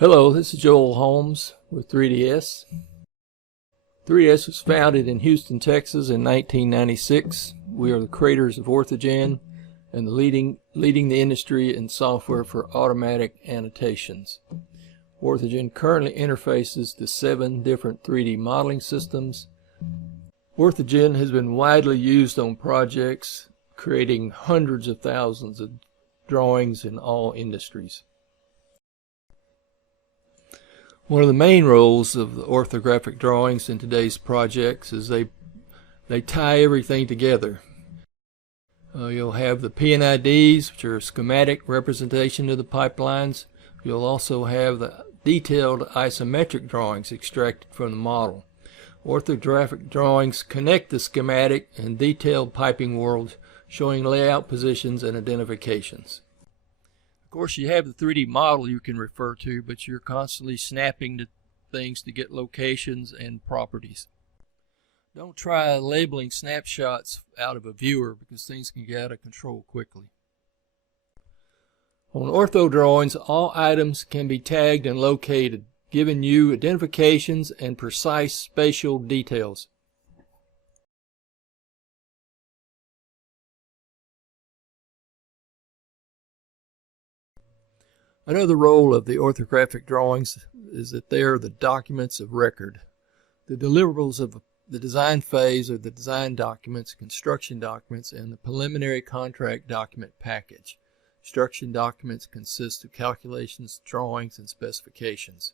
Hello, this is Joel Holmes with 3DS. 3DS was founded in Houston, Texas in 1996. We are the creators of OrthoGen and leading the industry in software for automatic annotations. OrthoGen currently interfaces to 7 different 3D modeling systems. OrthoGen has been widely used on projects, creating hundreds of thousands of drawings in all industries. One of the main roles of the orthographic drawings in today's projects is they tie everything together. You'll have the PNIDs, which are a schematic representation of the pipelines. You'll also have the detailed isometric drawings extracted from the model. Orthographic drawings connect the schematic and detailed piping worlds, showing layout positions and identifications. Of course, you have the 3D model you can refer to, but you're constantly snapping to things to get locations and properties. Don't try labeling snapshots out of a viewer because things can get out of control quickly. On ortho drawings, all items can be tagged and located, giving you identifications and precise spatial details. Another role of the orthographic drawings is that they are the documents of record. The deliverables of the design phase are the design documents, construction documents, and the preliminary contract document package. Construction documents consist of calculations, drawings, and specifications.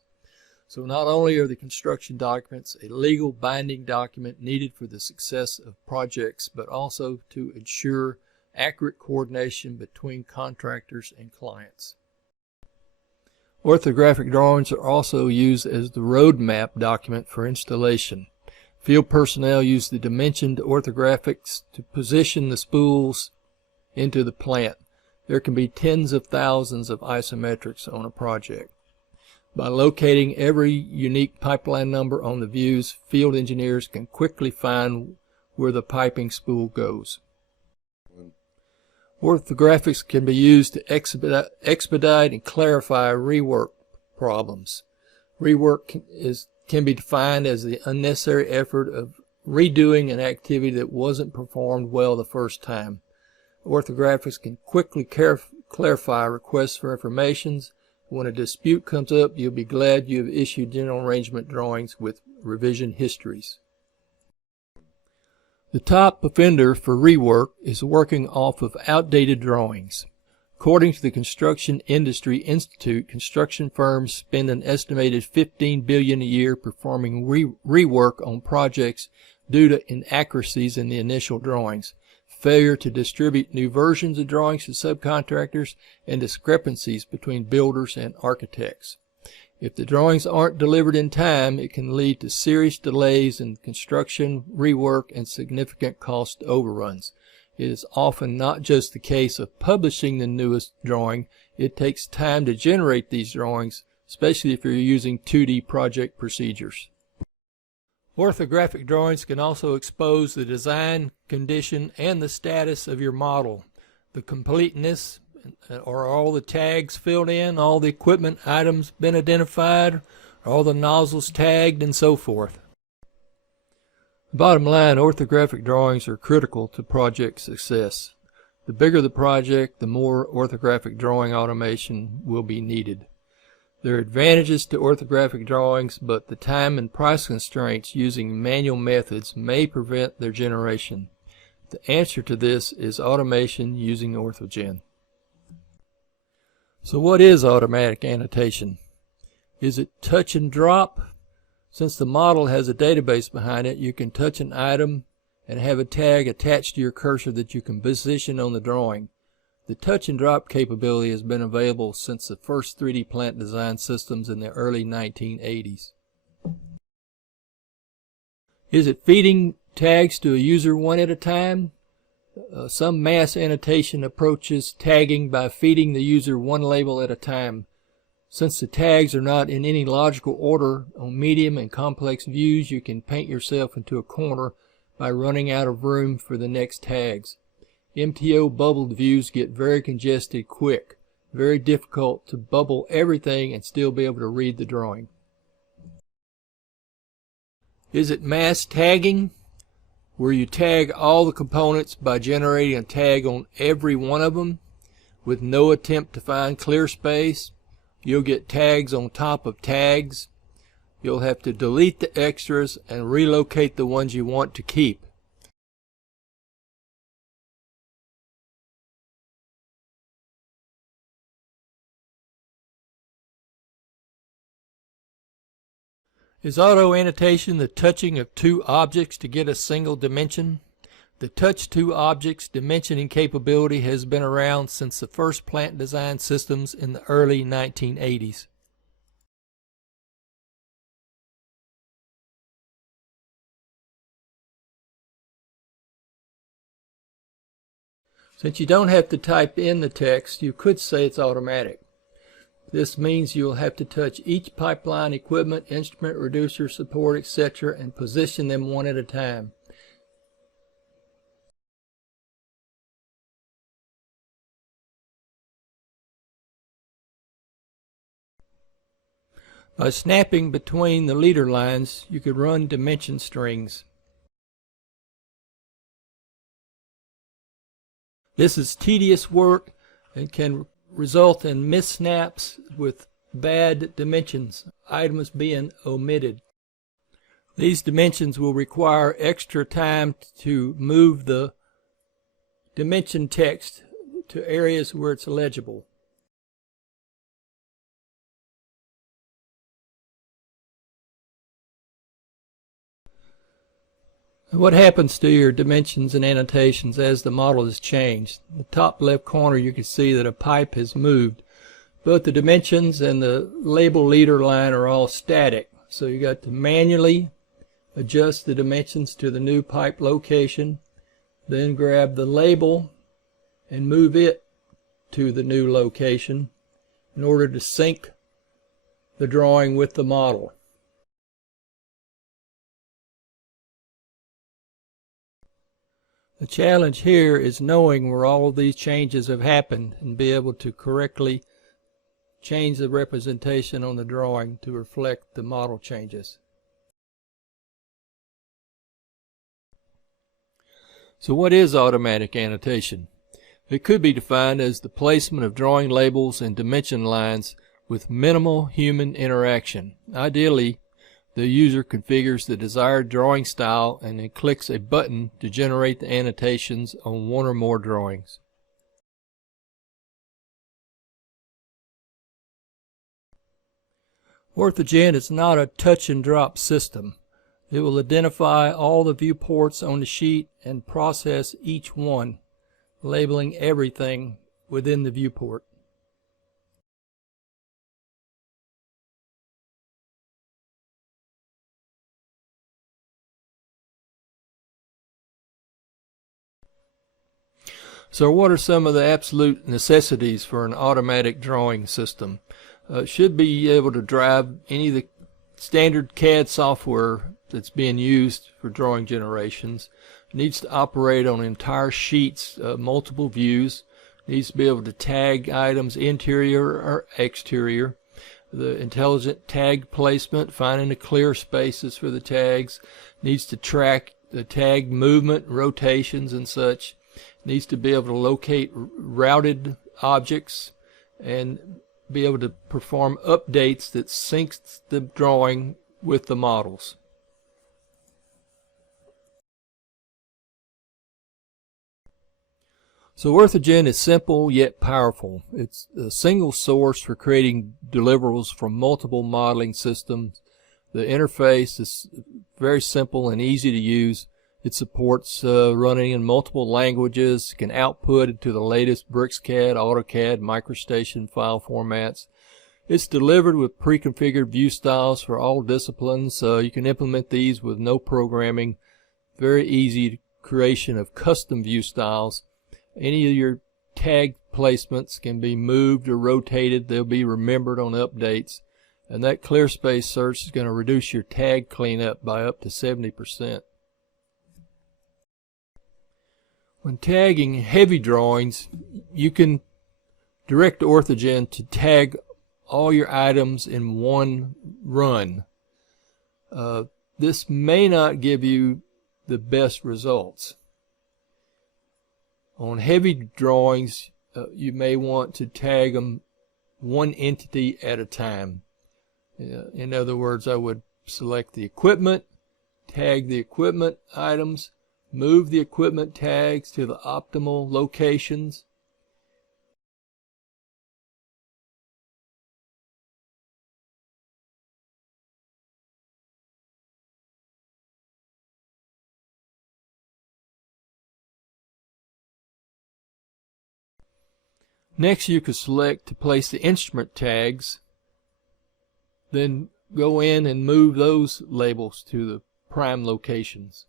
So not only are the construction documents a legal binding document needed for the success of projects, but also to ensure accurate coordination between contractors and clients. Orthographic drawings are also used as the roadmap document for installation. Field personnel use the dimensioned orthographics to position the spools into the plant. There can be tens of thousands of isometrics on a project. By locating every unique pipeline number on the views, field engineers can quickly find where the piping spool goes. Orthographics can be used to expedite and clarify rework problems. Rework can be defined as the unnecessary effort of redoing an activity that wasn't performed well the first time. Orthographics can quickly clarify requests for information. When a dispute comes up, you'll be glad you have issued general arrangement drawings with revision histories. The top offender for rework is working off of outdated drawings. According to the Construction Industry Institute, construction firms spend an estimated $15 billion a year performing rework on projects due to inaccuracies in the initial drawings, failure to distribute new versions of drawings to subcontractors, and discrepancies between builders and architects. If the drawings aren't delivered in time, it can lead to serious delays in construction, rework, and significant cost overruns. It is often not just the case of publishing the newest drawing. It takes time to generate these drawings, especially if you're using 2D project procedures. Orthographic drawings can also expose the design, condition, and the status of your model. The completeness, are all the tags filled in, all the equipment items been identified, all the nozzles tagged, and so forth. Bottom line, orthographic drawings are critical to project success. The bigger the project, the more orthographic drawing automation will be needed. There are advantages to orthographic drawings, but the time and price constraints using manual methods may prevent their generation. The answer to this is automation using OrthoGen. So what is automatic annotation? Is it touch and drop? Since the model has a database behind it, you can touch an item and have a tag attached to your cursor that you can position on the drawing. The touch and drop capability has been available since the first 3D plant design systems in the early 1980s. Is it feeding tags to a user one at a time? Some mass annotation approaches tagging by feeding the user one label at a time. Since the tags are not in any logical order on medium and complex views, you can paint yourself into a corner by running out of room for the next tags. MTO bubbled views get very congested quick. Very difficult to bubble everything and still be able to read the drawing. Is it mass tagging, where you tag all the components by generating a tag on every one of them with no attempt to find clear space? You'll get tags on top of tags. You'll have to delete the extras and relocate the ones you want to keep. Is auto annotation the touching of two objects to get a single dimension? The touch two objects dimensioning capability has been around since the first plant design systems in the early 1980s. Since you don't have to type in the text, you could say it's automatic. This means you'll have to touch each pipeline equipment, instrument, reducer, support, etc. and position them one at a time. By snapping between the leader lines, you could run dimension strings. This is tedious work and can result in missnaps with bad dimensions, items being omitted. These dimensions will require extra time to move the dimension text to areas where it's legible. What happens to your dimensions and annotations as the model is changed? In the top left corner you can see that a pipe has moved. Both the dimensions and the label leader line are all static. So you got to manually adjust the dimensions to the new pipe location, then grab the label and move it to the new location in order to sync the drawing with the model. The challenge here is knowing where all of these changes have happened and be able to correctly change the representation on the drawing to reflect the model changes. So what is automatic annotation? It could be defined as the placement of drawing labels and dimension lines with minimal human interaction. Ideally, the user configures the desired drawing style and then clicks a button to generate the annotations on one or more drawings. OrthoGen is not a touch and drop system. It will identify all the viewports on the sheet and process each one, labeling everything within the viewport. So what are some of the absolute necessities for an automatic drawing system? It should be able to drive any of the standard CAD software that's being used for drawing generations. It needs to operate on entire sheets, multiple views. It needs to be able to tag items interior or exterior. The intelligent tag placement, finding the clear spaces for the tags. Needs to track the tag movement, rotations and such. Needs to be able to locate routed objects and be able to perform updates that syncs the drawing with the models. So OrthoGen is simple yet powerful. It's a single source for creating deliverables from multiple modeling systems. The interface is very simple and easy to use. It supports running in multiple languages, can output into the latest BricsCAD, AutoCAD, MicroStation file formats. It's delivered with pre-configured view styles for all disciplines. You can implement these with no programming. Very easy creation of custom view styles. Any of your tag placements can be moved or rotated. They'll be remembered on updates. And that clear space search is going to reduce your tag cleanup by up to 70%. When tagging heavy drawings, you can direct OrthoGen to tag all your items in one run. This may not give you the best results. On heavy drawings, you may want to tag them one entity at a time. In other words, I would select the equipment, tag the equipment items, move the equipment tags to the optimal locations. Next, you could select to place the instrument tags, then go in and move those labels to the prime locations.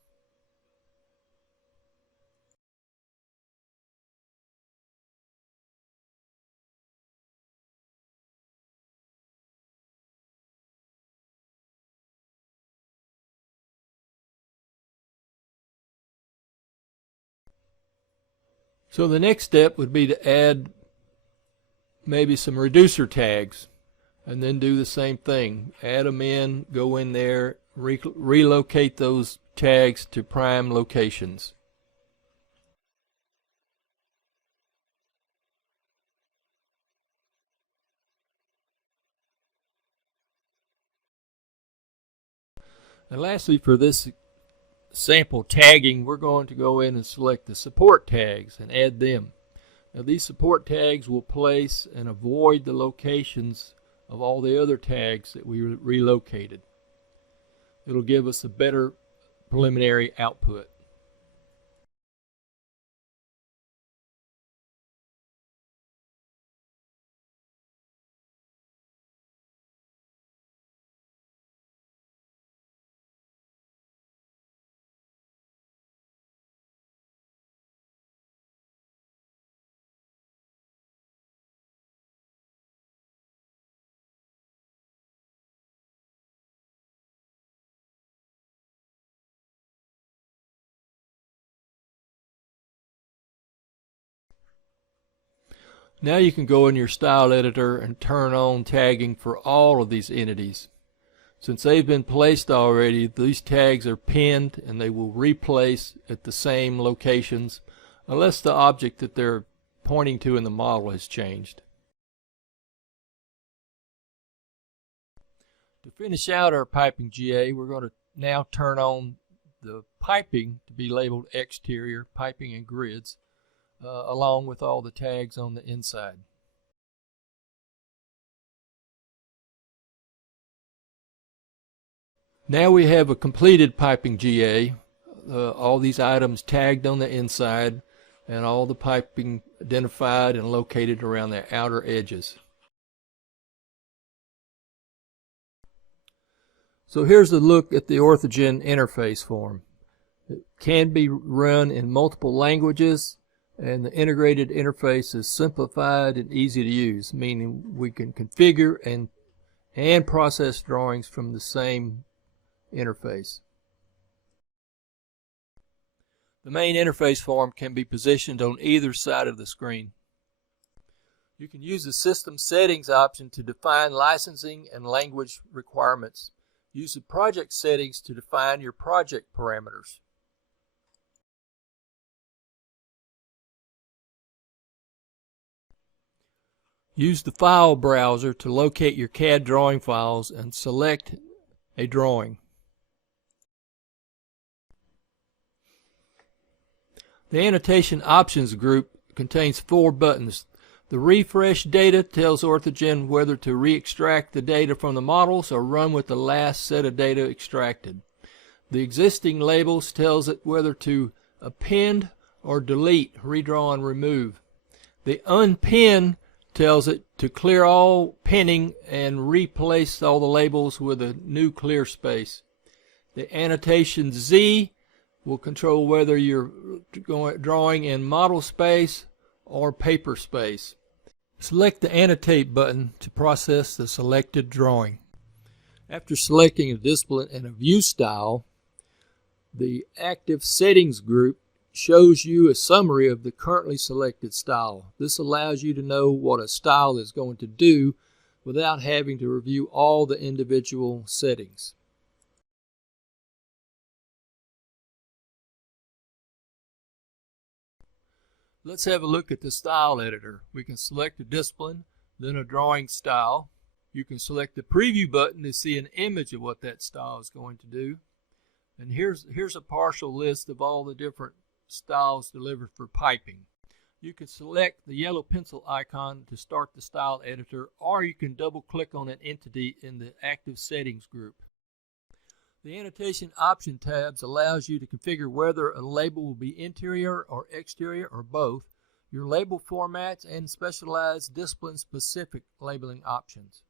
So the next step would be to add maybe some reducer tags, and then do the same thing. Add them in, go in there, relocate those tags to prime locations. And lastly, for this sample tagging, we're going to go in and select the support tags and add them. Now, these support tags will place and avoid the locations of all the other tags that we relocated. It'll give us a better preliminary output. Now you can go in your style editor and turn on tagging for all of these entities. Since they've been placed already, these tags are pinned and they will replace at the same locations unless the object that they're pointing to in the model has changed. To finish out our piping GA, we're going to now turn on the piping to be labeled exterior, piping and grids, along with all the tags on the inside. Now we have a completed piping GA, all these items tagged on the inside and all the piping identified and located around their outer edges. So here's a look at the OrthoGen interface form. It can be run in multiple languages, and the integrated interface is simplified and easy to use, meaning we can configure and process drawings from the same interface. The main interface form can be positioned on either side of the screen. You can use the System Settings option to define licensing and language requirements. Use the Project Settings to define your project parameters. Use the File browser to locate your CAD drawing files and select a drawing. The Annotation Options group contains 4 buttons. The Refresh Data tells OrthoGen whether to re-extract the data from the models or run with the last set of data extracted. The Existing Labels tells it whether to append or delete, redraw, and remove. The Unpin tells it to clear all pinning and replace all the labels with a new clear space. The Annotation Z will control whether you're drawing in model space or paper space. Select the Annotate button to process the selected drawing. After selecting a discipline and a view style, the Active Settings group shows you a summary of the currently selected style. This allows you to know what a style is going to do without having to review all the individual settings. Let's have a look at the style editor. We can select a discipline, then a drawing style. You can select the preview button to see an image of what that style is going to do. And here's a partial list of all the different styles delivered for piping. You can select the yellow pencil icon to start the style editor, or you can double click on an entity in the active settings group. The annotation option tabs allows you to configure whether a label will be interior or exterior or both, your label formats, and specialized discipline specific labeling options.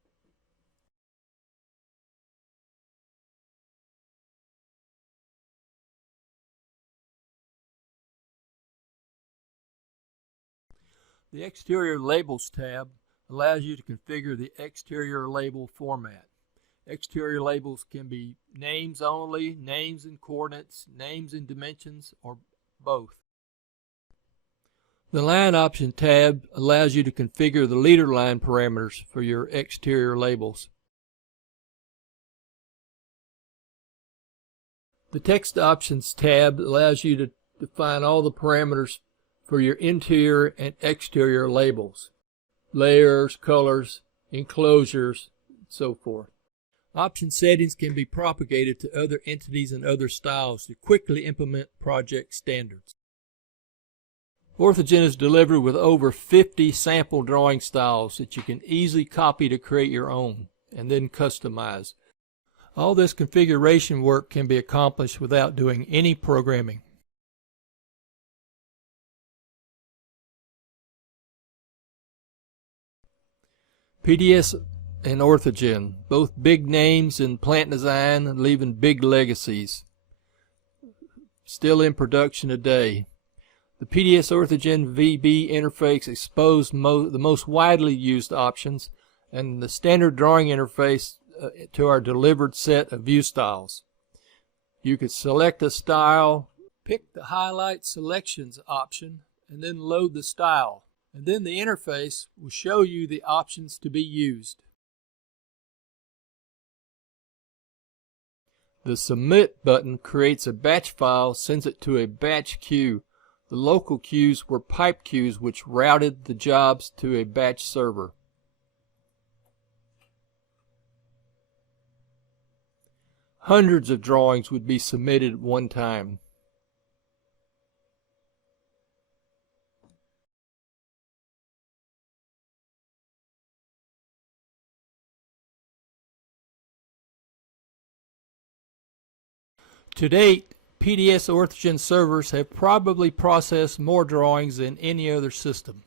The Exterior Labels tab allows you to configure the exterior label format. Exterior labels can be names only, names and coordinates, names and dimensions, or both. The Line Option tab allows you to configure the leader line parameters for your exterior labels. The Text Options tab allows you to define all the parameters for your interior and exterior labels, layers, colors, enclosures, and so forth. Option settings can be propagated to other entities and other styles to quickly implement project standards. OrthoGen is delivered with over 50 sample drawing styles that you can easily copy to create your own and then customize. All this configuration work can be accomplished without doing any programming. PDS and OrthoGen, both big names in plant design, leaving big legacies. Still in production today. The PDS OrthoGen VB interface exposed the most widely used options and the standard drawing interface to our delivered set of view styles. You could select a style, pick the Highlight Selections option, and then load the style. And then the interface will show you the options to be used. The Submit button creates a batch file, sends it to a batch queue. The local queues were pipe queues which routed the jobs to a batch server. Hundreds of drawings would be submitted at one time. To date, PDS OrthoGen servers have probably processed more drawings than any other system.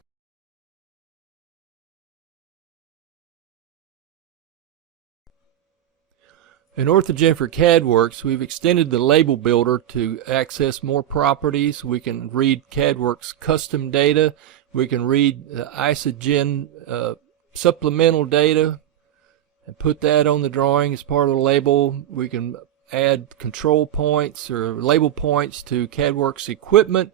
In OrthoGen for CADWorx, we've extended the label builder to access more properties. We can read CADWorx custom data. We can read ISOGen supplemental data and put that on the drawing as part of the label. We can add control points or label points to CADWorx equipment,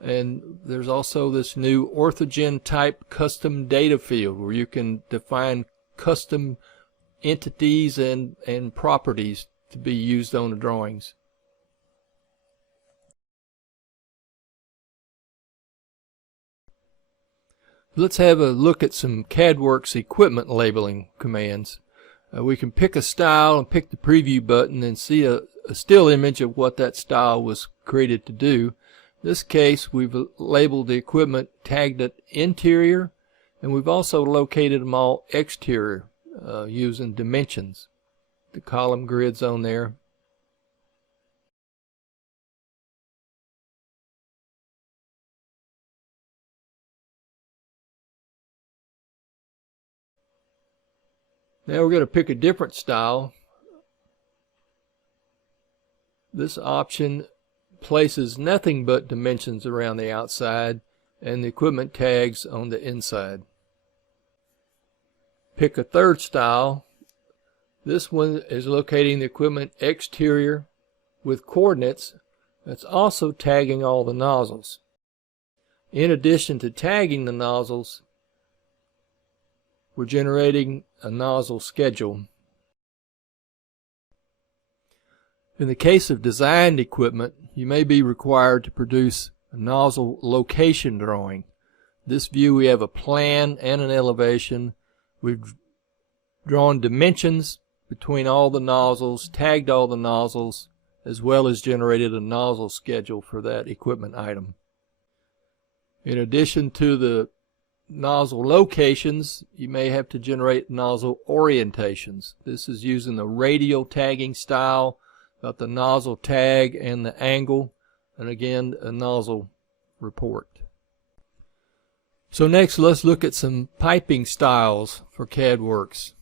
and there's also this new OrthoGen type custom data field where you can define custom entities and properties to be used on the drawings. Let's have a look at some CADWorx equipment labeling commands. We can pick a style and pick the preview button and see a still image of what that style was created to do. In this case, we've labeled the equipment, tagged it interior, and we've also located them all exterior using dimensions. The column grids on there. Now we're going to pick a different style. This option places nothing but dimensions around the outside and the equipment tags on the inside. Pick a third style. This one is locating the equipment exterior with coordinates That's also tagging all the nozzles. In addition to tagging the nozzles, we're generating a nozzle schedule. In the case of designed equipment, you may be required to produce a nozzle location drawing. This view, we have a plan and an elevation. We've drawn dimensions between all the nozzles, tagged all the nozzles, as well as generated a nozzle schedule for that equipment item. In addition to the nozzle locations, you may have to generate nozzle orientations. This is using the radial tagging style, got the nozzle tag and the angle, and again a nozzle report. So next, let's look at some piping styles for CADWorx.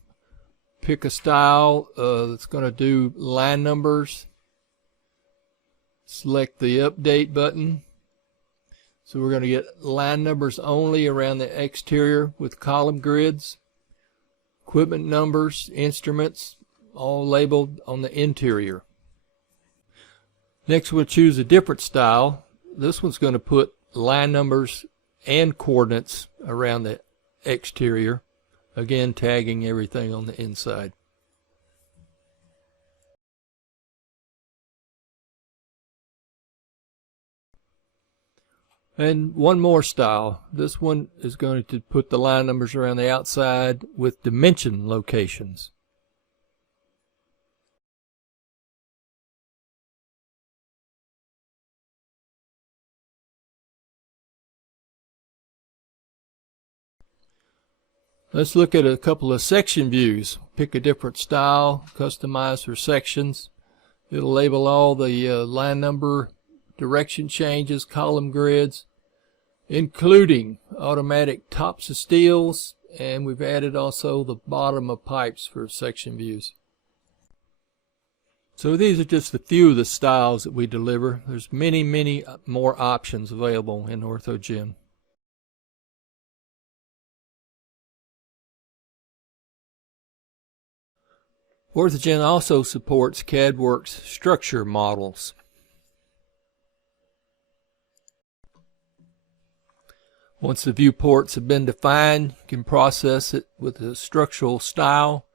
Pick a style that's going to do line numbers. Select the update button. So we're going to get line numbers only around the exterior with column grids. Equipment numbers, instruments, all labeled on the interior. Next, we'll choose a different style. This one's going to put line numbers and coordinates around the exterior, again tagging everything on the inside. And one more style. This one is going to put the line numbers around the outside with dimension locations. Let's look at a couple of section views. Pick a different style, customize for sections. It'll label all the line number, direction changes, column grids, including automatic tops of steels, and we've added also the bottom of pipes for section views. So these are just a few of the styles that we deliver. There's many more options available in OrthoGen. OrthoGen also supports CADWorx structure models. Once the viewports have been defined, you can process it with a structural style,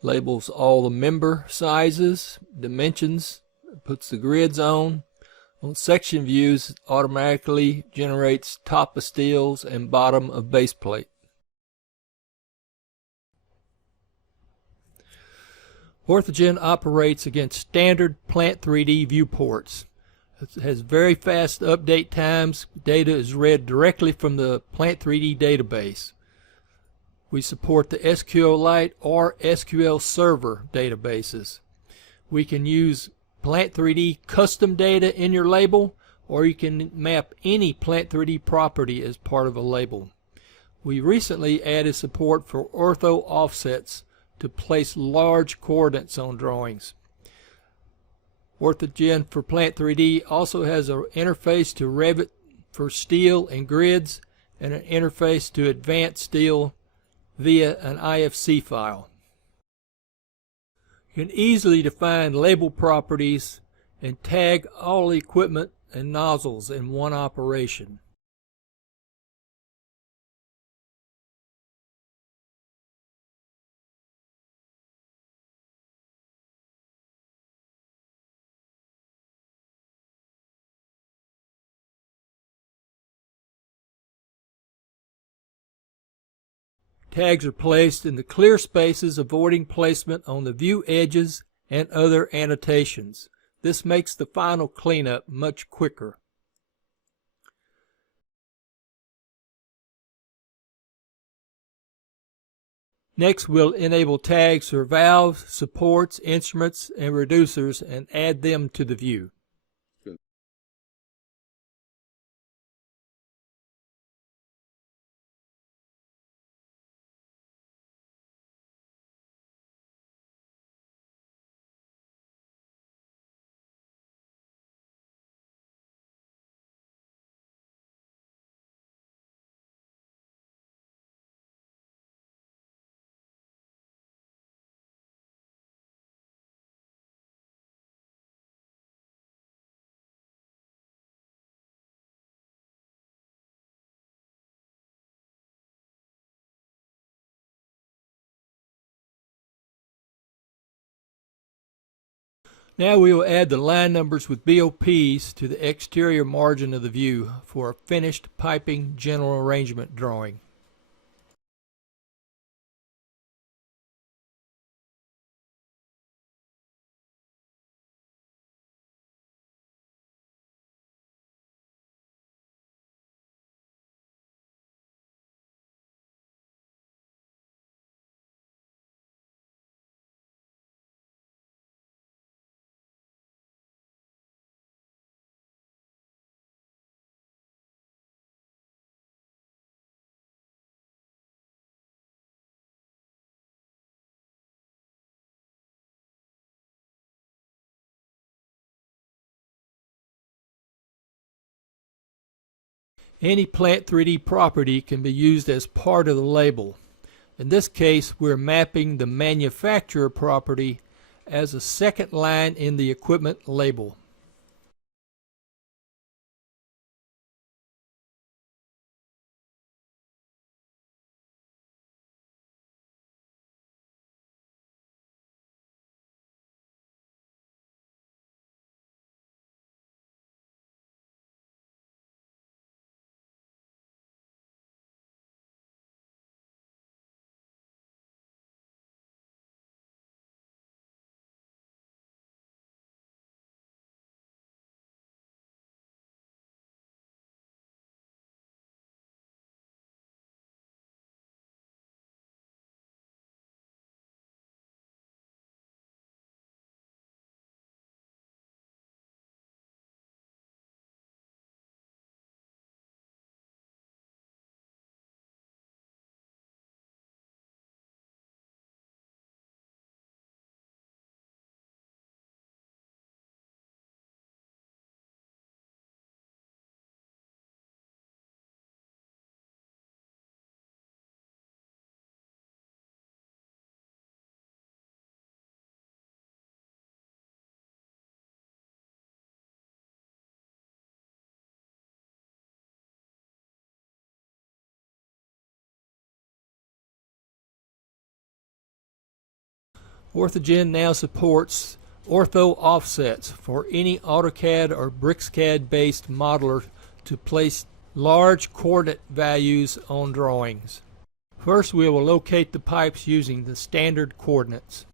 labels all the member sizes, dimensions, puts the grids on. On section views, it automatically generates top of steels and bottom of base plate. OrthoGen operates against standard Plant 3D viewports. It has very fast update times. Data is read directly from the Plant 3D database. We support the SQLite or SQL Server databases. We can use Plant 3D custom data in your label, or you can map any Plant 3D property as part of a label. We recently added support for ortho offsets to place large coordinates on drawings. OrthoGen for Plant 3D also has an interface to Revit for steel and grids, and an interface to Advanced Steel via an IFC file. You can easily define label properties and tag all equipment and nozzles in one operation. Tags are placed in the clear spaces, avoiding placement on the view edges and other annotations. This makes the final cleanup much quicker. Next, we'll enable tags for valves, supports, instruments, and reducers and add them to the view. Now we will add the line numbers with BOPs to the exterior margin of the view for a finished piping general arrangement drawing. Any Plant 3D property can be used as part of the label. In this case, we're mapping the manufacturer property as a second line in the equipment label. OrthoGen now supports ortho offsets for any AutoCAD or BricsCAD based modeler to place large coordinate values on drawings. First, we will locate the pipes using the standard coordinates.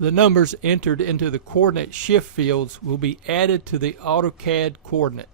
The numbers entered into the coordinate shift fields will be added to the AutoCAD coordinate.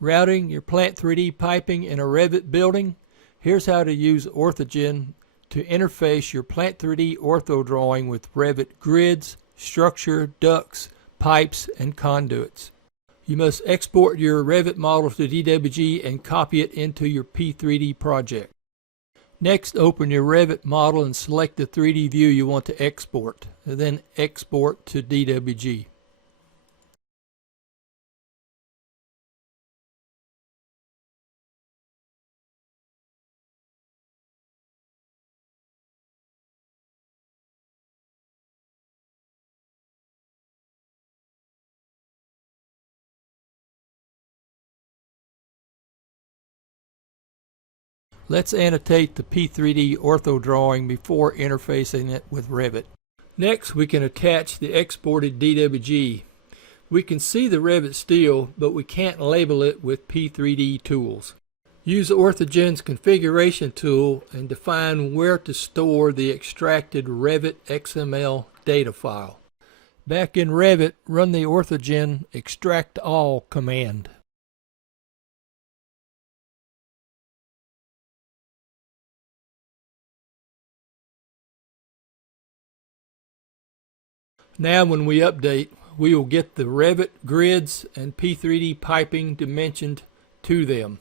Routing your Plant 3D piping in a Revit building. Here's how to use OrthoGen to interface your Plant 3D ortho drawing with Revit grids, structure, ducts, pipes, and conduits. You must export your Revit model to DWG and copy it into your P3D project. Next, open your Revit model and select the 3D view you want to export, and then export to DWG. Let's annotate the P3D ortho drawing before interfacing it with Revit. Next, we can attach the exported DWG. We can see the Revit still, but we can't label it with P3D tools. Use OrthoGen's configuration tool and define where to store the extracted Revit XML data file. Back in Revit, run the OrthoGen extract all command. Now when we update, we will get the Revit grids and P3D piping dimensioned to them,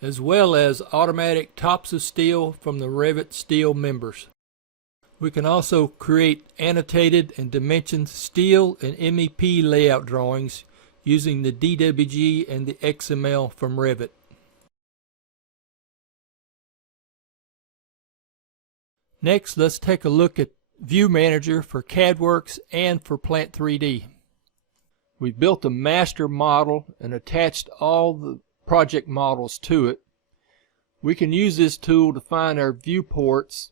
as well as automatic tops of steel from the Revit steel members. We can also create annotated and dimensioned steel and MEP layout drawings using the DWG and the XML from Revit. Next, let's take a look at View Manager for CADWorx and for Plant 3D. We built a master model and attached all the project models to it. We can use this tool to find our viewports,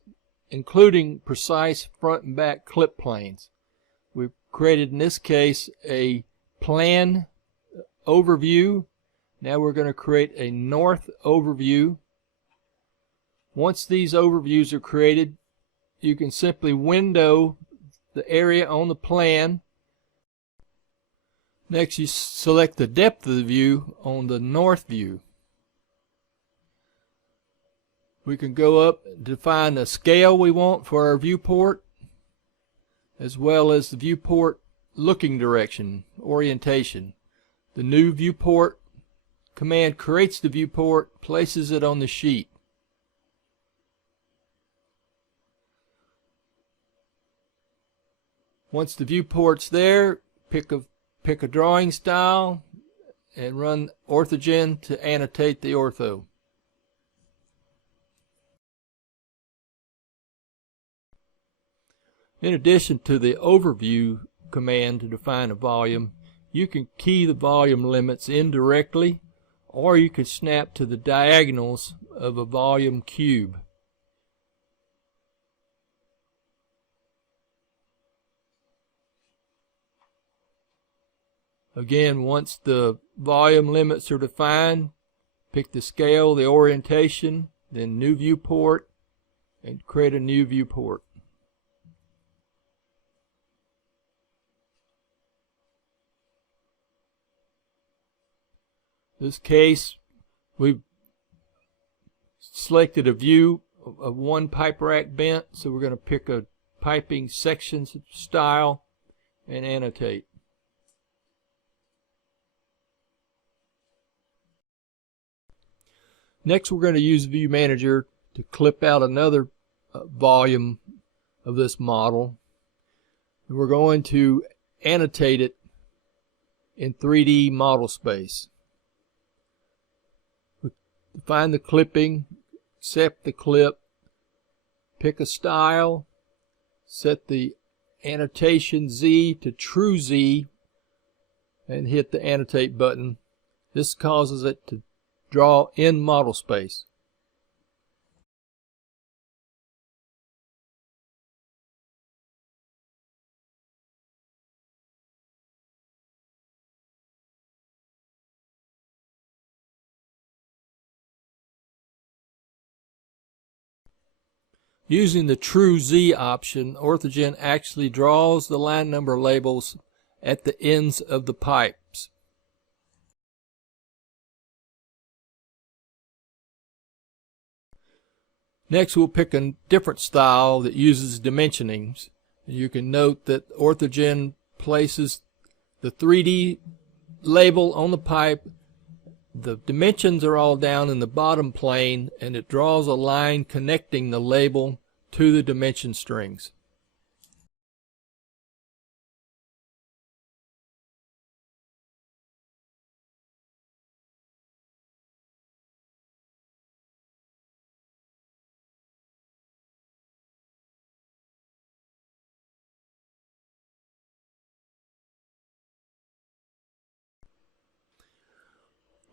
including precise front and back clip planes. We've created, in this case, a plan overview. Now we're going to create a north overview. Once these overviews are created, you can simply window the area on the plan. Next, you select the depth of the view on the north view. We can go up and define the scale we want for our viewport, as well as the viewport looking direction, orientation. The new viewport command creates the viewport, places it on the sheet. Once the viewport's there, pick a drawing style and run OrthoGen to annotate the ortho. In addition to the overview command to define a volume, you can key the volume limits indirectly, or you could snap to the diagonals of a volume cube. Again, once the volume limits are defined, pick the scale, the orientation, then new viewport, and create a new viewport. In this case, we've selected a view of one pipe rack bent, so we're going to pick a piping sections style and annotate. Next, we're going to use View Manager to clip out another volume of this model. And we're going to annotate it in 3D model space. Define the clipping, accept the clip, pick a style, set the annotation Z to true Z, and hit the annotate button. This causes it to draw in model space. Using the True Z option, OrthoGen actually draws the line number labels at the ends of the pipes. Next, we'll pick a different style that uses dimensionings. You can note that OrthoGen places the 3D label on the pipe. The dimensions are all down in the bottom plane, and it draws a line connecting the label to the dimension strings.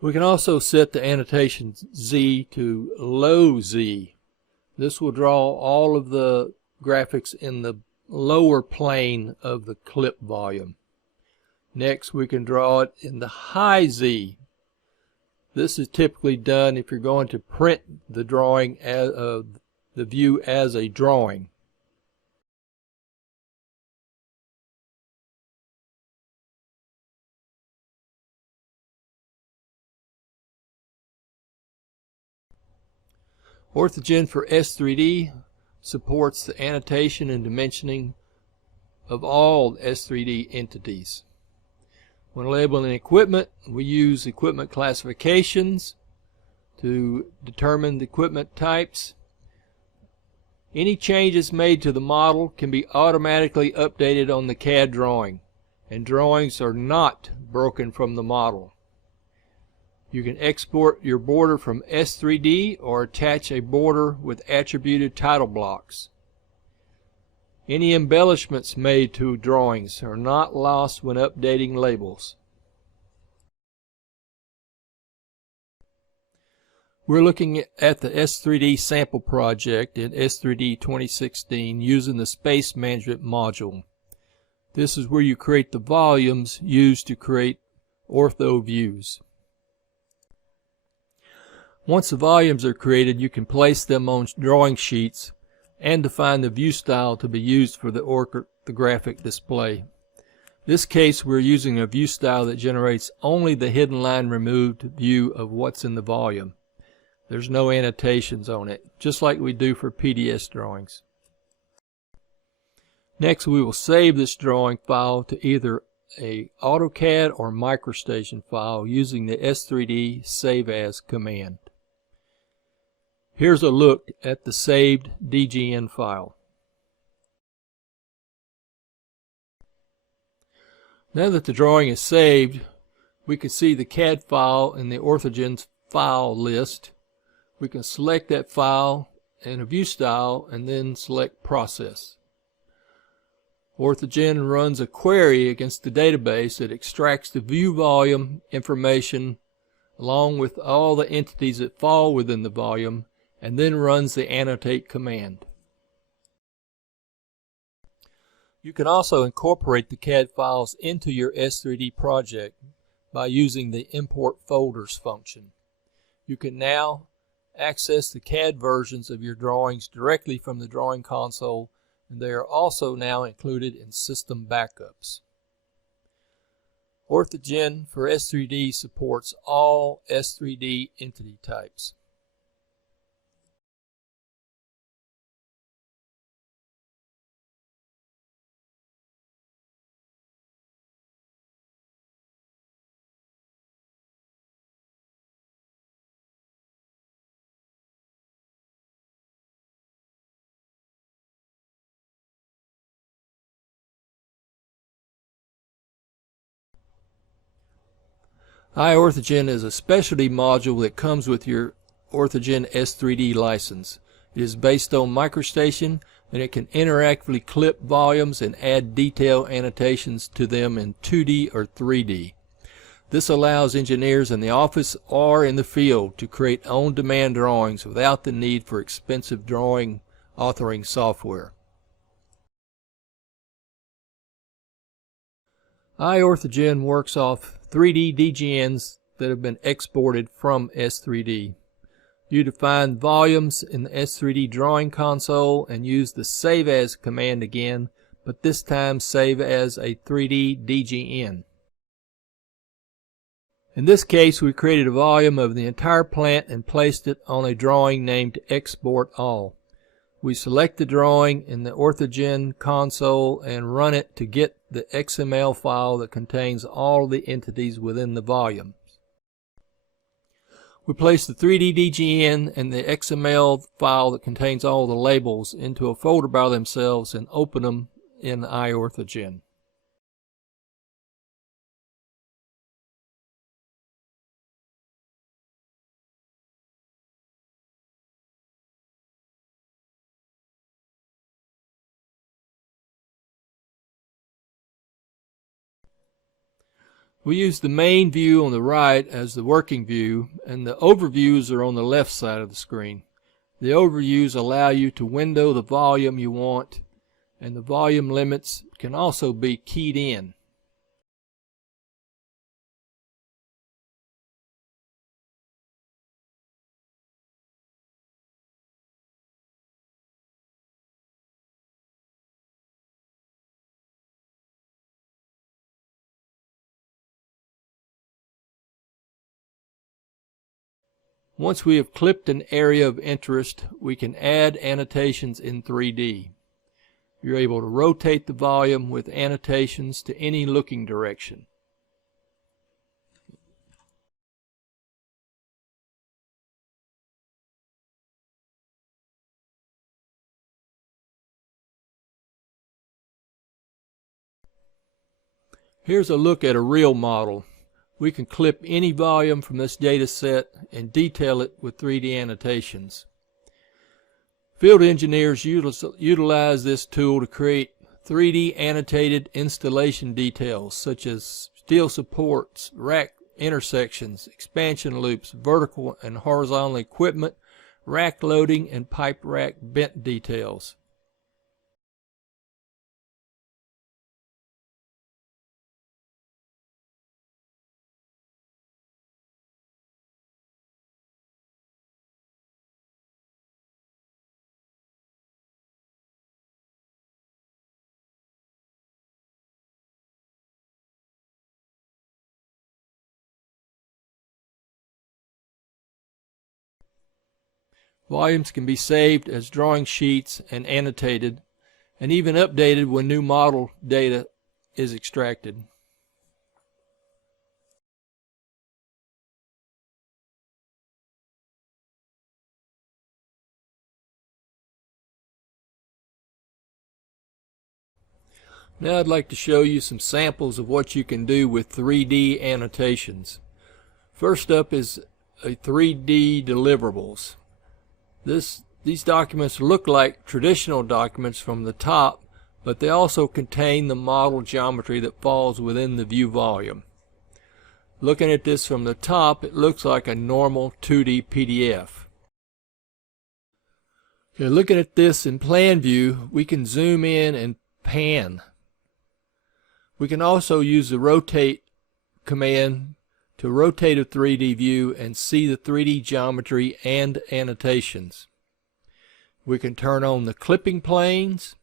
We can also set the annotation Z to low Z. This will draw all of the graphics in the lower plane of the clip volume. Next, we can draw it in the high Z. This is typically done if you're going to print the drawing as the view as a drawing. OrthoGen for S3D supports the annotation and dimensioning of all S3D entities. When labeling equipment, we use equipment classifications to determine the equipment types. Any changes made to the model can be automatically updated on the CAD drawing, and drawings are not broken from the model. You can export your border from S3D or attach a border with attributed title blocks. Any embellishments made to drawings are not lost when updating labels. We're looking at the S3D sample project in S3D 2016 using the Space Management module. This is where you create the volumes used to create ortho views. Once the volumes are created, you can place them on drawing sheets and define the view style to be used for the orthographic display. In this case, we're using a view style that generates only the hidden line removed view of what's in the volume. There's no annotations on it, just like we do for PDS drawings. Next, we will save this drawing file to either a AutoCAD or MicroStation file using the S3D Save As command. Here's a look at the saved DGN file. Now that the drawing is saved, we can see the CAD file in the OrthoGen file list. We can select that file and a view style and then select Process. OrthoGen runs a query against the database that extracts the view volume information along with all the entities that fall within the volume, and then runs the Annotate command. You can also incorporate the CAD files into your S3D project by using the Import Folders function. You can now access the CAD versions of your drawings directly from the drawing console, and they are also now included in system backups. OrthoGen for S3D supports all S3D entity types. OrthoGen is a specialty module that comes with your OrthoGen S3D license. It is based on MicroStation, and it can interactively clip volumes and add detail annotations to them in 2D or 3D. This allows engineers in the office or in the field to create on-demand drawings without the need for expensive drawing authoring software. OrthoGen works off 3D DGNs that have been exported from S3D. You define volumes in the S3D drawing console and use the Save As command again, but this time save as a 3D DGN. In this case, we created a volume of the entire plant and placed it on a drawing named Export All. We select the drawing in the OrthoGen console and run it to get the XML file that contains all the entities within the volume. We place the 3D DGN and the XML file that contains all the labels into a folder by themselves and open them in OrthoGen. We use the main view on the right as the working view, and the overviews are on the left side of the screen. The overviews allow you to window the volume you want, and the volume limits can also be keyed in. Once we have clipped an area of interest, we can add annotations in 3D. You're able to rotate the volume with annotations to any looking direction. Here's a look at a real model. We can clip any volume from this data set and detail it with 3D annotations. Field engineers utilize this tool to create 3D annotated installation details such as steel supports, rack intersections, expansion loops, vertical and horizontal equipment, rack loading, and pipe rack bent details. Volumes can be saved as drawing sheets and annotated, and even updated when new model data is extracted. Now I'd like to show you some samples of what you can do with 3D annotations. First up is a 3D deliverables. These documents look like traditional documents from the top, but they also contain the model geometry that falls within the view volume. Looking at this from the top, it looks like a normal 2D PDF. Okay, looking at this in plan view, we can zoom in and pan. We can also use the rotate command to rotate a 3D view and see the 3D geometry and annotations. We can turn on the clipping planes.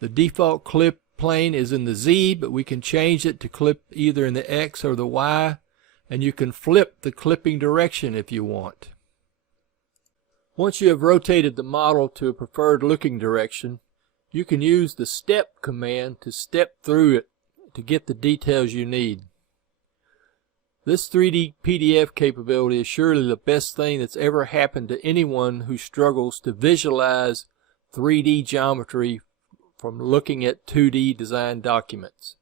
The default clip plane is in the Z, but we can change it to clip either in the X or the Y, and you can flip the clipping direction if you want. Once you have rotated the model to a preferred looking direction, you can use the step command to step through it to get the details you need. This 3D PDF capability is surely the best thing that's ever happened to anyone who struggles to visualize 3D geometry from looking at 2D design documents.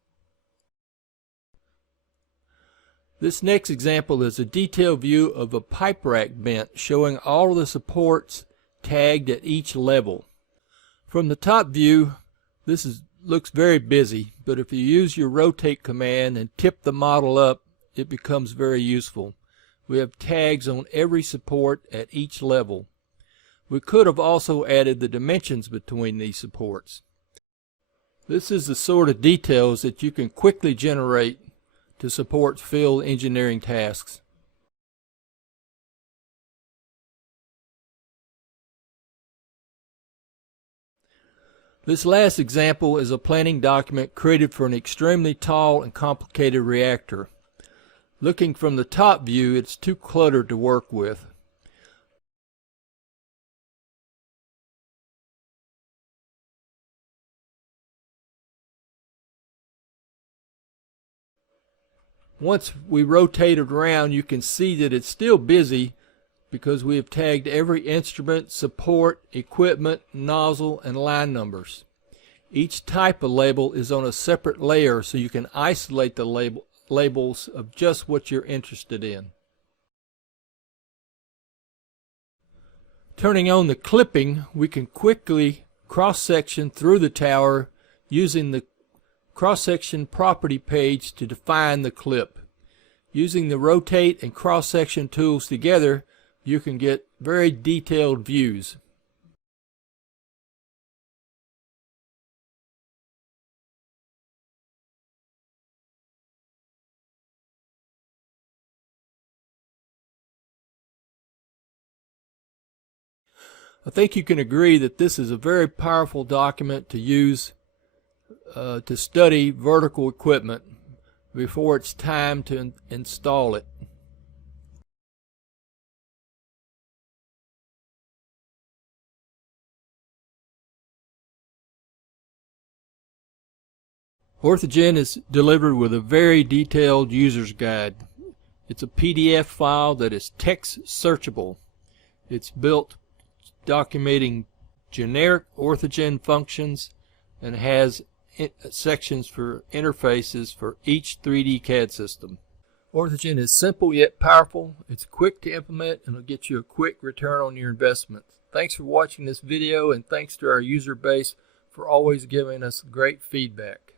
This next example is a detailed view of a pipe rack bent showing all of the supports tagged at each level. From the top view, this looks very busy, but if you use your rotate command and tip the model up, it becomes very useful. We have tags on every support at each level. We could have also added the dimensions between these supports. This is the sort of details that you can quickly generate to support field engineering tasks. This last example is a planning document created for an extremely tall and complicated reactor. Looking from the top view, it's too cluttered to work with. Once we rotate it around, you can see that it's still busy because we have tagged every instrument, support, equipment, nozzle, and line numbers. Each type of label is on a separate layer, so you can isolate the labels of just what you're interested in. Turning on the clipping, we can quickly cross-section through the tower using the cross-section property page to define the clip. Using the rotate and cross-section tools together, you can get very detailed views. I think you can agree that this is a very powerful document to use to study vertical equipment before it's time to install it. OrthoGen is delivered with a very detailed user's guide. It's a PDF file that is text searchable. It's built documenting generic OrthoGen functions and has sections for interfaces for each 3D CAD system. OrthoGen is simple yet powerful. It's quick to implement and will get you a quick return on your investment. Thanks for watching this video, and thanks to our user base for always giving us great feedback.